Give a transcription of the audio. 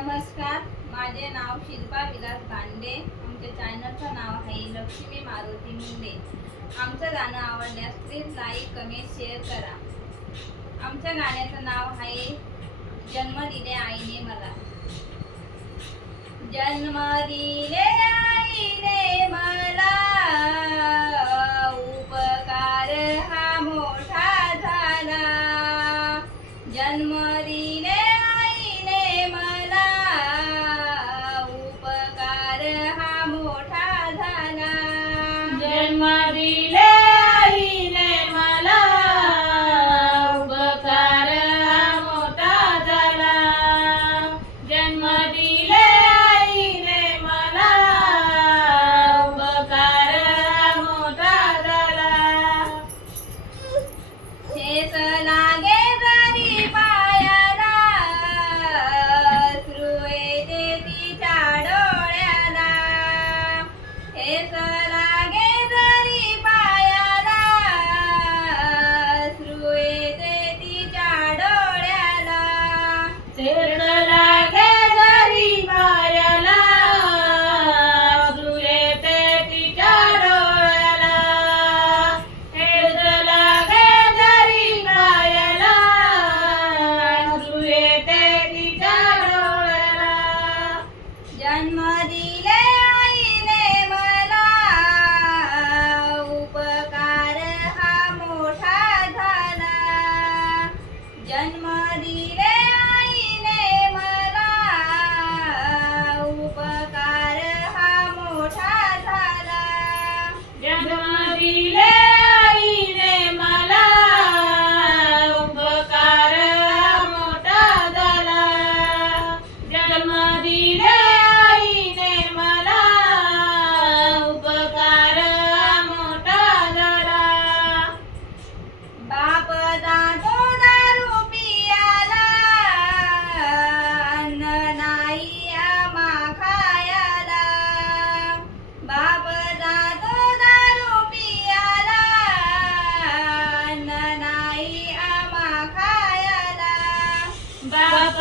नमस्कार. माझे नाव शिल्पा विलास बांडे आमच्या चॅनलचं नाव आहे लक्ष्मी मारुती मुंडे. आमचं गाणं आवडल्यास प्लीज लाईक कमेंट शेअर करा. आमच्या गाण्याचं नाव आहे जन्म दिले आईने मला. जन्म दिले आईने My Marilé.